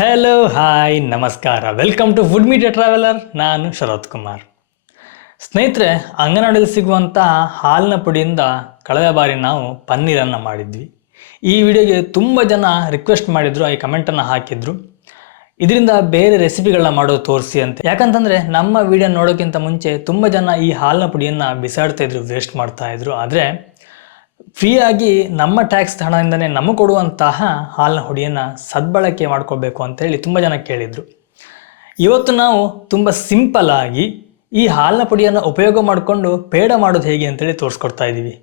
Hello hi ನಮಸ್ಕಾರ. Welcome to food media traveller ನಾನು ಶರತ್ ಕುಮಾರ್. ಸ್ನೇಹಿತರೆ ಅಂಗನವಾಡಿಯಲ್ಲಿ ಸಿಗುವಂಥ ಹಾಲಿನ ಪುಡಿಯಿಂದ ಕಳೆದ ಬಾರಿ ನಾವು ಪನ್ನೀರನ್ನು ಮಾಡಿದ್ವಿ. ಈ ವಿಡಿಯೋಗೆ ತುಂಬ ಜನ ರಿಕ್ವೆಸ್ಟ್ ಮಾಡಿದ್ರು, ಈ ಕಮೆಂಟನ್ನು ಹಾಕಿದ್ರು. ಇದರಿಂದ ಬೇರೆ ರೆಸಿಪಿಗಳನ್ನ ಮಾಡೋದು ತೋರಿಸಿ ಅಂತ. ಯಾಕಂತಂದರೆ, ನಮ್ಮ ವಿಡಿಯೋ ನೋಡೋಕ್ಕಿಂತ ಮುಂಚೆ ತುಂಬ ಜನ ಈ ಹಾಲಿನ ಪುಡಿಯನ್ನು ಬಿಸಾಡ್ತಾ ಇದ್ರು ವೇಸ್ಟ್ ಮಾಡ್ತಾ ಇದ್ರು. ಆದರೆ ಆಗಿ ನಮ್ಮ ಟ್ಯಾಕ್ಸ್ ಹಣದಿಂದನೇ ನಮಗೆ ಕೊಡುವಂತಹ ಹಾಲಿನ ಹುಡಿಯನ್ನು ಸದ್ಬಳಕೆ ಮಾಡ್ಕೋಬೇಕು ಅಂತೇಳಿ ತುಂಬ ಜನ ಕೇಳಿದರು. ಇವತ್ತು ನಾವು ತುಂಬ ಸಿಂಪಲ್ ಆಗಿ ಈ ಹಾಲಿನ ಪುಡಿಯನ್ನು ಉಪಯೋಗ ಮಾಡಿಕೊಂಡು ಪೇಡ ಮಾಡೋದು ಹೇಗೆ ಅಂತೇಳಿ ತೋರಿಸ್ಕೊಡ್ತಾ ಇದ್ದೀವಿ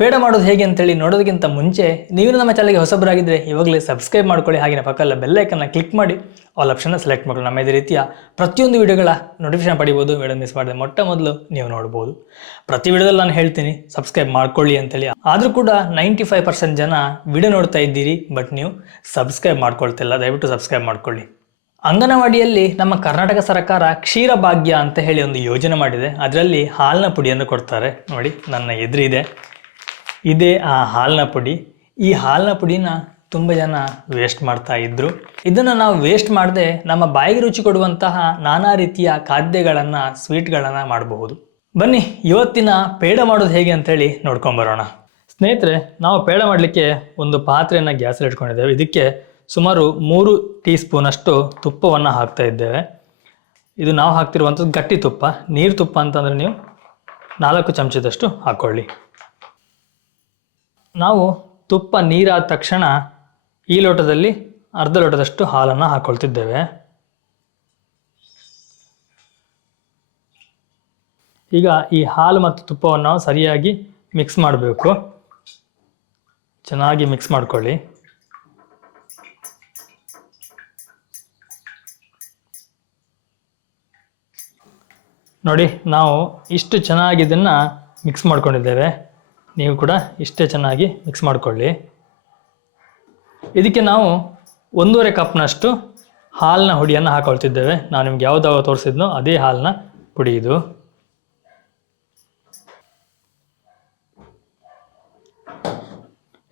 ಪೇಡ ಮಾಡೋದು ಹೇಗೆ ಅಂತೇಳಿ ನೋಡೋದಕ್ಕಿಂತ ಮುಂಚೆ ನೀವು ನಮ್ಮ ಚಾನಲ್ಗೆ ಹೊಸಬರಾಗಿದ್ದರೆ ಇವಾಗಲೇ ಸಬ್ಸ್ಕ್ರೈಬ್ ಮಾಡ್ಕೊಳ್ಳಿ. ಹಾಗೆ ಪಕ್ಕದ ಬೆಲ್ಲೈಕನ್ನ ಕ್ಲಿಕ್ ಮಾಡಿ. ಆಲ್ ಆಪ್ಷನ್ನ ಸೆಲೆಕ್ಟ್ ಮಾಡ್ಕೊಳ್ಳಿ. ನಮ್ಮ ಇದೇ ರೀತಿಯ ಪ್ರತಿಯೊಂದು ವಿಡಿಯೋಗಳ ನೋಟಿಫಿಕೇಶನ್ ಪಡಿಬೋದು. ವಿಡಿಯೋ ಮಿಸ್ ಮಾಡಿದೆ ಮೊಟ್ಟ ಮೊದಲು ನೀವು ನೋಡ್ಬೋದು. ಪ್ರತಿ ವಿಡಿಯೋದಲ್ಲಿ ನಾನು ಹೇಳ್ತೀನಿ ಸಬ್ಸ್ಕ್ರೈಬ್ ಮಾಡ್ಕೊಳ್ಳಿ ಅಂತೇಳಿ. ಆದರೂ ಕೂಡ ನೈಂಟಿ ಫೈವ್ ಪರ್ಸೆಂಟ್ ಜನ ವಿಡಿಯೋ ನೋಡ್ತಾ ಇದ್ದೀರಿ ಬಟ್ ನೀವು ಸಬ್ಸ್ಕ್ರೈಬ್ ಮಾಡ್ಕೊಳ್ತಿಲ್ಲ. ದಯವಿಟ್ಟು ಸಬ್ಸ್ಕ್ರೈಬ್ ಮಾಡ್ಕೊಳ್ಳಿ. ಅಂಗನವಾಡಿಯಲ್ಲಿ ನಮ್ಮ ಕರ್ನಾಟಕ ಸರ್ಕಾರ ಕ್ಷೀರ ಭಾಗ್ಯ ಅಂತ ಹೇಳಿ ಒಂದು ಯೋಜನೆ ಮಾಡಿದೆ. ಅದರಲ್ಲಿ ಹಾಲಿನ ಪುಡಿಯನ್ನು ಕೊಡ್ತಾರೆ. ನೋಡಿ, ನನ್ನ ಎದುರಿದೆ. ಇದೇ ಆ ಹಾಲಿನ ಪುಡಿ. ಈ ಹಾಲಿನ ಪುಡಿನ ತುಂಬ ಜನ ವೇಸ್ಟ್ ಮಾಡ್ತಾ ಇದ್ರು. ಇದನ್ನು ನಾವು ವೇಸ್ಟ್ ಮಾಡದೆ ನಮ್ಮ ಬಾಯಿಗೆ ರುಚಿ ಕೊಡುವಂತಹ ನಾನಾ ರೀತಿಯ ಖಾದ್ಯಗಳನ್ನು ಸ್ವೀಟ್ಗಳನ್ನು ಮಾಡಬಹುದು. ಬನ್ನಿ, ಇವತ್ತಿನ ಪೇಡ ಮಾಡೋದು ಹೇಗೆ ಅಂತೇಳಿ ನೋಡ್ಕೊಂಬರೋಣ. ಸ್ನೇಹಿತರೆ, ನಾವು ಪೇಡ ಮಾಡಲಿಕ್ಕೆ ಒಂದು ಪಾತ್ರೆಯನ್ನು ಗ್ಯಾಸಲ್ಲಿ ಇಟ್ಕೊಂಡಿದ್ದೇವೆ. ಇದಕ್ಕೆ ಸುಮಾರು ಮೂರು ಟೀ ಸ್ಪೂನಷ್ಟು ತುಪ್ಪವನ್ನು ಹಾಕ್ತಾ ಇದ್ದೇವೆ. ಇದು ನಾವು ಹಾಕ್ತಿರುವಂಥದ್ದು ಗಟ್ಟಿ ತುಪ್ಪ. ನೀರು ತುಪ್ಪ ಅಂತಂದರೆ ನೀವು ನಾಲ್ಕು ಚಮಚದಷ್ಟು ಹಾಕ್ಕೊಳ್ಳಿ ನಾವು ತುಪ್ಪ ನೀರಾದ ತಕ್ಷಣ ಈ ಲೋಟದಲ್ಲಿ ಅರ್ಧ ಲೋಟದಷ್ಟು ಹಾಲನ್ನು ಹಾಕೊಳ್ತಿದ್ದೇವೆ. ಈಗ ಈ ಹಾಲು ಮತ್ತು ತುಪ್ಪವನ್ನು ನಾವು ಸರಿಯಾಗಿ ಮಿಕ್ಸ್ ಮಾಡಬೇಕು. ಚೆನ್ನಾಗಿ ಮಿಕ್ಸ್ ಮಾಡ್ಕೊಳ್ಳಿ. ನೋಡಿ, ನಾವು ಇಷ್ಟು ಚೆನ್ನಾಗಿ ಇದನ್ನು ಮಿಕ್ಸ್ ಮಾಡ್ಕೊಂಡಿದ್ದೇವೆ. ನೀವು ಕೂಡ ಇಷ್ಟೇ ಚೆನ್ನಾಗಿ ಮಿಕ್ಸ್ ಮಾಡಿಕೊಳ್ಳಿ. ಇದಕ್ಕೆ ನಾವು ಒಂದೂವರೆ ಕಪ್ನಷ್ಟು ಹಾಲಿನ ಹುಡಿಯನ್ನು ಹಾಕೊಳ್ತಿದ್ದೇವೆ. ನಾನು ನಿಮ್ಗೆ ಯಾವ್ದಾವ ತೋರಿಸಿದ್ನೋ ಅದೇ ಹಾಲಿನ ಪುಡಿ ಇದು.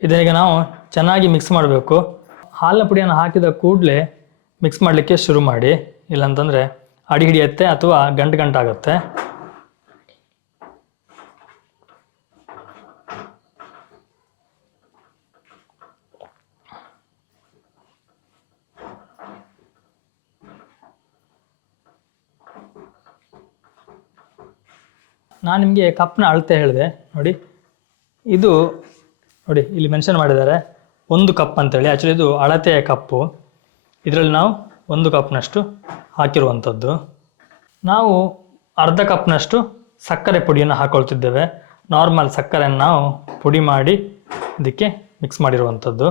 ಇದೀಗ ನಾವು ಚೆನ್ನಾಗಿ ಮಿಕ್ಸ್ ಮಾಡಬೇಕು. ಹಾಲಿನ ಪುಡಿಯನ್ನು ಹಾಕಿದ ಕೂಡಲೇ ಮಿಕ್ಸ್ ಮಾಡಲಿಕ್ಕೆ ಶುರು ಮಾಡಿ. ಇಲ್ಲಾಂತಂದರೆ ಅಡಿ ಹಿಡಿಯುತ್ತೆ ಅಥವಾ ಗಂಟು ಗಂಟಾಗುತ್ತೆ. ನಾನು ನಿಮಗೆ ಕಪ್ನ ಅಳತೆ ಹೇಳಿದೆ, ನೋಡಿ. ಇದು, ನೋಡಿ, ಇಲ್ಲಿ ಮೆನ್ಷನ್ ಮಾಡಿದ್ದಾರೆ. ಒಂದು ಕಪ್ ಅಂತೇಳಿ. ಆ್ಯಕ್ಚುಲಿ ಇದು ಅಳತೆಯ ಕಪ್ಪು. ಇದರಲ್ಲಿ ನಾವು ಒಂದು ಕಪ್ನಷ್ಟು ಹಾಕಿರುವಂಥದ್ದು. ನಾವು ಅರ್ಧ ಕಪ್ನಷ್ಟು ಸಕ್ಕರೆ ಪುಡಿಯನ್ನು ಹಾಕೊಳ್ತಿದ್ದೇವೆ. ನಾರ್ಮಲ್ ಸಕ್ಕರೆಯನ್ನು ನಾವು ಪುಡಿ ಮಾಡಿ ಇದಕ್ಕೆ ಮಿಕ್ಸ್ ಮಾಡಿರುವಂಥದ್ದು.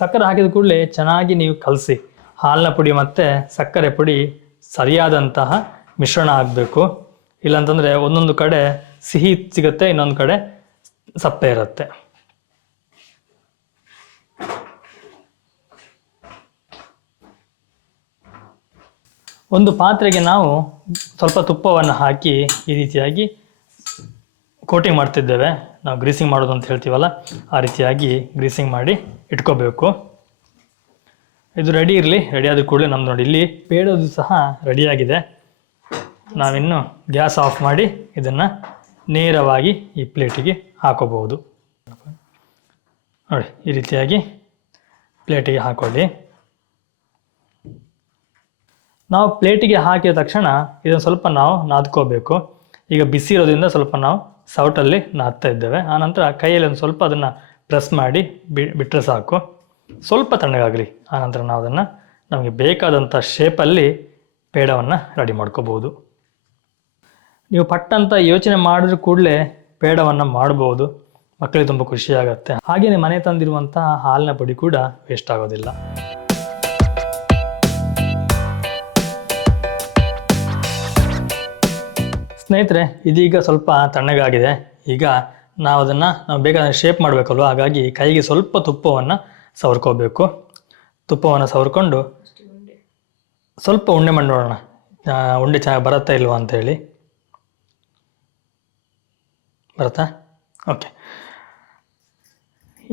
ಸಕ್ಕರೆ ಹಾಕಿದ ಕೂಡಲೇ ಚೆನ್ನಾಗಿ ನೀವು ಕಲಸಿ. ಹಾಲಿನ ಪುಡಿ ಮತ್ತು ಸಕ್ಕರೆ ಪುಡಿ ಸರಿಯಾದಂತಹ ಮಿಶ್ರಣ ಆಗಬೇಕು. ಇಲ್ಲಾಂತಂದರೆ ಒಂದೊಂದು ಕಡೆ ಸಿಹಿ ಸಿಗುತ್ತೆ, ಇನ್ನೊಂದು ಕಡೆ ಸಪ್ಪೆ ಇರುತ್ತೆ. ಒಂದು ಪಾತ್ರೆಗೆ ನಾವು ಸ್ವಲ್ಪ ತುಪ್ಪವನ್ನು ಹಾಕಿ ಈ ರೀತಿಯಾಗಿ ಕೋಟಿಂಗ್ ಮಾಡ್ತಿದ್ದೇವೆ. ನಾವು ಗ್ರೀಸಿಂಗ್ ಮಾಡೋದು ಅಂತ ಹೇಳ್ತೀವಲ್ಲ, ಆ ರೀತಿಯಾಗಿ ಗ್ರೀಸಿಂಗ್ ಮಾಡಿ ಇಟ್ಕೋಬೇಕು. ಇದು ರೆಡಿ ಇರಲಿ ರೆಡಿ ಆದ ಕೂಡಲೇ ನಮ್ದು ನೋಡಿ, ಇಲ್ಲಿ ಪೇಡೋದು ಸಹ ರೆಡಿಯಾಗಿದೆ ನಾವಿನ್ನು ಗ್ಯಾಸ್ ಆಫ್ ಮಾಡಿ ಇದನ್ನು ನೇರವಾಗಿ ಈ ಪ್ಲೇಟಿಗೆ ಹಾಕೋಬಹುದು. ನೋಡಿ, ಈ ರೀತಿಯಾಗಿ ಪ್ಲೇಟಿಗೆ ಹಾಕೊಳ್ಳಿ. ನಾವು ಪ್ಲೇಟಿಗೆ ಹಾಕಿದ ತಕ್ಷಣ ಇದನ್ನು ಸ್ವಲ್ಪ ನಾವು ನಾದ್ಕೋಬೇಕು. ಈಗ ಬಿಸಿ ಇರೋದ್ರಿಂದ ಸ್ವಲ್ಪ ನಾವು ಸೌಟಲ್ಲಿ ನಾದ್ತಾ ಇದ್ದೇವೆ. ಆನಂತರ ಕೈಯಲ್ಲಿ ಒಂದು ಸ್ವಲ್ಪ ಅದನ್ನು ಪ್ರೆಸ್ ಮಾಡಿ ಬಿಟ್ಟರೆ ಸಾಕು. ಸ್ವಲ್ಪ ತಣ್ಣಗಾಗಲಿ ಆನಂತರ ನಾವು ಅದನ್ನು ನಮಗೆ ಬೇಕಾದಂಥ ಶೇಪಲ್ಲಿ ಪೇಡವನ್ನು ರೆಡಿ ಮಾಡ್ಕೋಬೋದು. ನೀವು ಪಟ್ಟಂತ ಯೋಚನೆ ಮಾಡಿದ್ರು ಕೂಡಲೇ ಪೇಡವನ್ನು ಮಾಡ್ಬೋದು. ಮಕ್ಕಳಿಗೆ ತುಂಬ ಖುಷಿಯಾಗುತ್ತೆ ಹಾಗೆಯೇ ಮನೆ ತಂದಿರುವಂಥ ಹಾಲಿನ ಪುಡಿ ಕೂಡ ವೇಸ್ಟ್ ಆಗೋದಿಲ್ಲ. ಸ್ನೇಹಿತರೆ, ಇದೀಗ ಸ್ವಲ್ಪ ತಣ್ಣಗಾಗಿದೆ. ಈಗ ನಾವು ಅದನ್ನು ನಾವು ಬೇಕಾದ ಶೇಪ್ ಮಾಡಬೇಕಲ್ವ? ಹಾಗಾಗಿ ಕೈಗೆ ಸ್ವಲ್ಪ ತುಪ್ಪವನ್ನು ಸವರ್ಕೋಬೇಕು. ತುಪ್ಪವನ್ನು ಸವರ್ಕೊಂಡು ಸ್ವಲ್ಪ ಉಂಡೆ ಮಾಡೋಣ ಉಂಡೆ ಚೆನ್ನಾಗಿ ಬರುತ್ತಾ ಇಲ್ವಾ ಅಂತೇಳಿ. ಬರುತ್ತಾ? ಓಕೆ.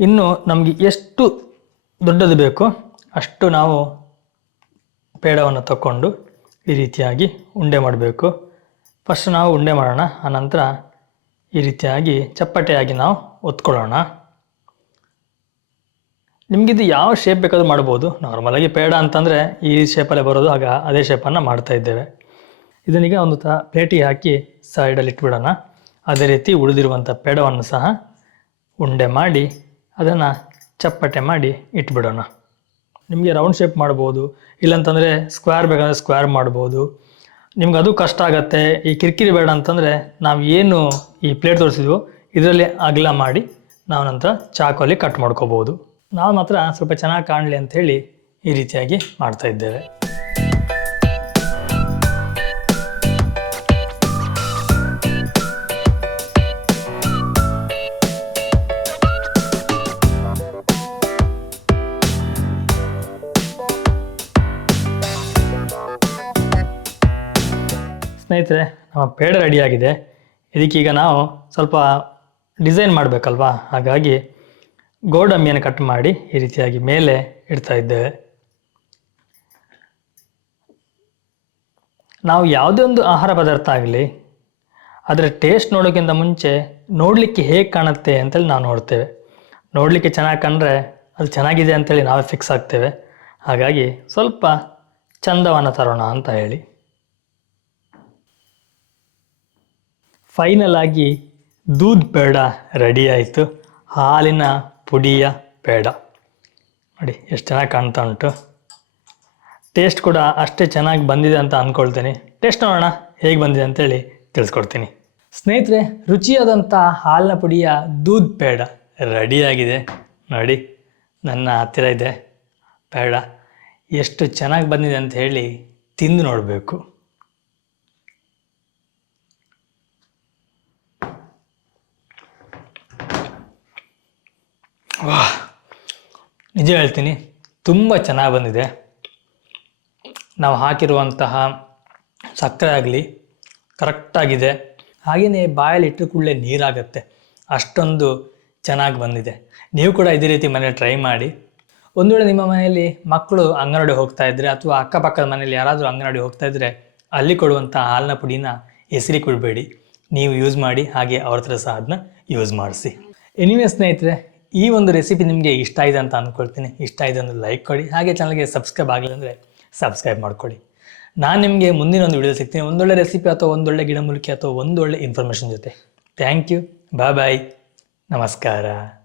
ಇನ್ನು ನಮಗೆ ಎಷ್ಟು ದೊಡ್ಡದು ಬೇಕು ಅಷ್ಟು ನಾವು ಪೇಡವನ್ನು ತಕ್ಕೊಂಡು ಈ ರೀತಿಯಾಗಿ ಉಂಡೆ ಮಾಡಬೇಕು. ಫಸ್ಟ್ ನಾವು ಉಂಡೆ ಮಾಡೋಣ, ಆನಂತರ ಈ ರೀತಿಯಾಗಿ ಚಪ್ಪಟೆಯಾಗಿ ನಾವು ಒತ್ಕೊಳ್ಳೋಣ. ನಿಮಗಿದು ಯಾವ ಶೇಪ್ ಬೇಕಾದ್ರೂ ಮಾಡ್ಬೋದು. ನಾರ್ಮಲಾಗಿ ಪೇಡ ಅಂತಂದರೆ ಈ ಶೇಪಲ್ಲೇ ಬರೋದು. ಆಗ ಅದೇ ಶೇಪನ್ನು ಮಾಡ್ತಾ ಇದ್ದೇವೆ. ಇದನ್ನೀಗ ಒಂದು ತ ಪ್ಲೇಟಿಗೆ ಹಾಕಿ ಸೈಡಲ್ಲಿ ಇಟ್ಬಿಡೋಣ. ಅದೇ ರೀತಿ ಉಳಿದಿರುವಂಥ ಪೇಡವನ್ನು ಸಹ ಉಂಡೆ ಮಾಡಿ ಅದನ್ನು ಚಪ್ಪಟೆ ಮಾಡಿ ಇಟ್ಬಿಡೋಣ. ನಿಮಗೆ ರೌಂಡ್ ಶೇಪ್ ಮಾಡ್ಬೋದು. ಇಲ್ಲಂತಂದರೆ ಸ್ಕ್ವೇರ್ ಬೇಕಂದರೆ ಸ್ಕ್ವೇರ್ ಮಾಡ್ಬೋದು. ನಿಮ್ಗೆ ಅದು ಕಷ್ಟ ಆಗುತ್ತೆ. ಈ ಕಿರಿಕಿರಿ ಬೇಡ ಅಂತಂದರೆ ನಾವು ಏನು ಈ ಪ್ಲೇಟ್ ತೋರಿಸಿದ್ವೋ, ಇದರಲ್ಲಿ ಅಗಲ ಮಾಡಿ ನಾವು ನಂತರ ಕಟ್ ಮಾಡ್ಕೋಬೋದು. ನಾವು ಮಾತ್ರ ಸ್ವಲ್ಪ ಚೆನ್ನಾಗಿ ಕಾಣಲಿ ಅಂಥೇಳಿ ಈ ರೀತಿಯಾಗಿ ಮಾಡ್ತಾ ಇದ್ದೇವೆ. ಸ್ನೇಹಿತರೆ, ನಮ್ಮ ಪೇಡ ರೆಡಿಯಾಗಿದೆ ಇದಕ್ಕೀಗ ನಾವು ಸ್ವಲ್ಪ ಡಿಸೈನ್ ಮಾಡಬೇಕಲ್ವಾ? ಹಾಗಾಗಿ ಗೋಡಂಬಿಯನ್ನು ಕಟ್ ಮಾಡಿ ಈ ರೀತಿಯಾಗಿ ಮೇಲೆ ಇಡ್ತಾ ಇದ್ದೇವೆ. ನಾವು ಯಾವುದೇ ಒಂದು ಆಹಾರ ಪದಾರ್ಥ ಆಗಲಿ, ಅದರ ಟೇಸ್ಟ್ ನೋಡೋಕ್ಕಿಂತ ಮುಂಚೆ ನೋಡಲಿಕ್ಕೆ ಹೇಗೆ ಕಾಣುತ್ತೆ ಅಂತೇಳಿ ನಾವು ನೋಡ್ತೇವೆ. ನೋಡಲಿಕ್ಕೆ ಚೆನ್ನಾಗಿ ಕಂಡ್ರೆ ಅದು ಚೆನ್ನಾಗಿದೆ ಅಂತೇಳಿ ನಾವೇ ಫಿಕ್ಸ್ ಆಗ್ತೇವೆ. ಹಾಗಾಗಿ ಸ್ವಲ್ಪ ಚಂದವನ್ನು ತರೋಣ ಅಂತ ಹೇಳಿ. ಫೈನಲ್ ಆಗಿ ದೂದ್ ಬೇಡ ರೆಡಿ ಆಯಿತು. ಹಾಲಿನ ಪುಡಿಯ ಪೇಡ. ನೋಡಿ, ಎಷ್ಟು ಚೆನ್ನಾಗಿ ಕಾಣ್ತಾ ಉಂಟು. ಟೇಸ್ಟ್ ಕೂಡ ಅಷ್ಟೇ ಚೆನ್ನಾಗಿ ಬಂದಿದೆ ಅಂತ ಅಂದ್ಕೊಳ್ತೀನಿ ಟೇಸ್ಟ್ ನೋಡೋಣ, ಹೇಗೆ ಬಂದಿದೆ ಅಂತೇಳಿ ತಿಳಿಸ್ಕೊಡ್ತೀನಿ. ಸ್ನೇಹಿತರೆ ರುಚಿಯಾದಂಥ ಹಾಲಿನ ಪುಡಿಯ ದೂದ್ ಪೇಡ ರೆಡಿಯಾಗಿದೆ. ನೋಡಿ, ನನ್ನ ಹತ್ತಿರ ಇದೆ ಪೇಡ. ಎಷ್ಟು ಚೆನ್ನಾಗಿ ಬಂದಿದೆ ಅಂತ ಹೇಳಿ ತಿಂದು ನೋಡಬೇಕು. ವಾಹ್. ನಿಜ ಹೇಳ್ತೀನಿ, ತುಂಬ ಚೆನ್ನಾಗಿ ಬಂದಿದೆ. ನಾವು ಹಾಕಿರುವಂತಹ ಸಕ್ಕರೆ ಆಗಲಿ ಕರೆಕ್ಟಾಗಿದೆ ಹಾಗೆಯೇ ಬಾಯಲ್ಲಿ ಇಟ್ಟರೆ ಕೂಡಲೇ ನೀರಾಗತ್ತೆ. ಅಷ್ಟೊಂದು ಚೆನ್ನಾಗಿ ಬಂದಿದೆ. ನೀವು ಕೂಡ ಇದೇ ರೀತಿ ಮನೇಲಿ ಟ್ರೈ ಮಾಡಿ. ಒಂದು ವೇಳೆ ನಿಮ್ಮ ಮನೆಯಲ್ಲಿ ಮಕ್ಕಳು ಅಂಗನವಾಡಿ ಹೋಗ್ತಾ ಇದ್ದರೆ ಅಥವಾ ಅಕ್ಕಪಕ್ಕದ ಮನೆಯಲ್ಲಿ ಯಾರಾದರೂ ಅಂಗನವಾಡಿ ಹೋಗ್ತಾ ಇದ್ದರೆ ಅಲ್ಲಿ ಕೊಡುವಂಥ ಹಾಲಿನ ಪುಡಿನ ಹೆಸರಿ ಕೊಡಬೇಡಿ. ನೀವು ಯೂಸ್ ಮಾಡಿ, ಹಾಗೆ ಅವ್ರ ಹತ್ರ ಸಹ ಅದನ್ನ ಯೂಸ್ ಮಾಡಿಸಿ. ಎನಿವೆ ಸ್ನೇಹಿತರೆ ಈ ಒಂದು ರೆಸಿಪಿ ನಿಮಗೆ ಇಷ್ಟ ಇದೆ ಅಂತ ಅಂದ್ಕೊಳ್ತೀನಿ ಇಷ್ಟ ಇದೆ ಅಂದರೆ ಲೈಕ್ ಕೊಡಿ, ಹಾಗೆ ಚಾನಲ್ಗೆ ಸಬ್ಸ್ಕ್ರೈಬ್ ಆಗಲಿಲ್ಲ ಅಂದರೆ ಸಬ್ಸ್ಕ್ರೈಬ್ ಮಾಡ್ಕೊಳ್ಳಿ ನಾನು ನಿಮಗೆ ಮುಂದಿನ ಒಂದು ವಿಡಿಯೋ ಸಿಗ್ತೀನಿ. ಒಂದೊಳ್ಳೆ ರೆಸಿಪಿ ಅಥವಾ ಒಂದೊಳ್ಳೆ ಗಿಡಮೂಲಿಕೆ ಅಥವಾ ಒಂದೊಳ್ಳೆ ಇನ್ಫಾರ್ಮೇಷನ್ ಜೊತೆ. ಥ್ಯಾಂಕ್ ಯು ಬಾಯ್ ಬಾಯ್ ನಮಸ್ಕಾರ.